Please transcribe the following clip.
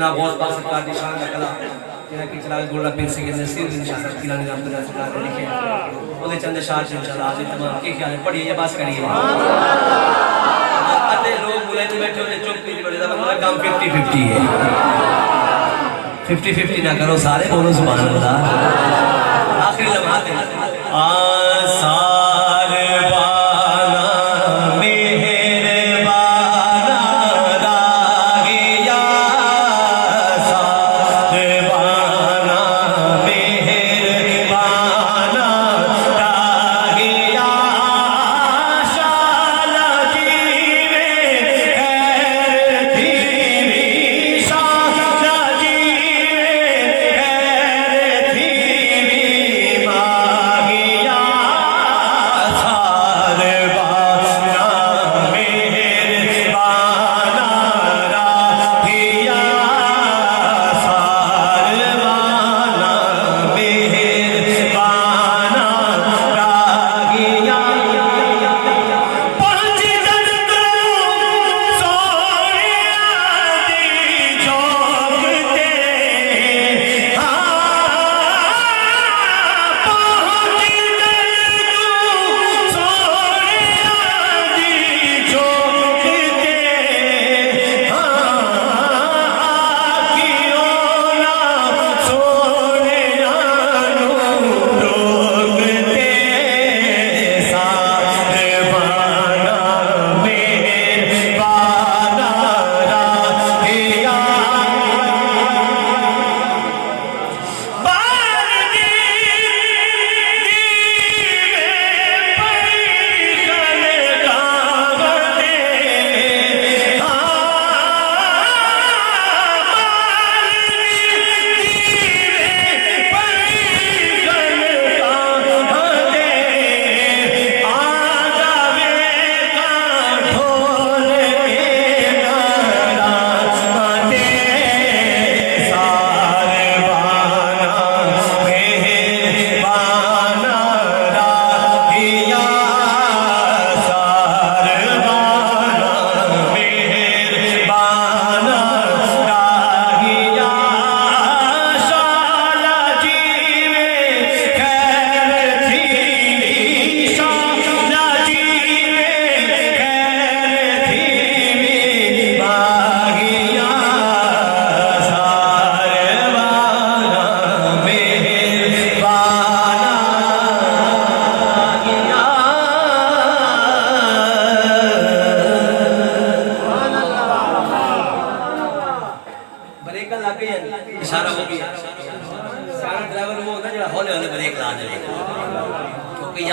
जनाब बहुत पाक सरकार की शान का कला जेना कि चला गोल्डा पीर से के नसीर इंशाअल्लाह सब किला निजाम तो सरकार ने लिखे ओदे चंद शार इंशाअल्लाह आज तमाम के ख्याल है पढ़िए बस करिए अते लोग बुले तो बैठे होने चुप पीछे बैठे मतलब काम 50-50 है 50-50 ना करो सारे बोलो सुभान अल्लाह आखिरी लम्हात है इशारा हो गया सारा ड्राइवर वो होता है जो हौले हौले ब्रेक ला दे क्योंकि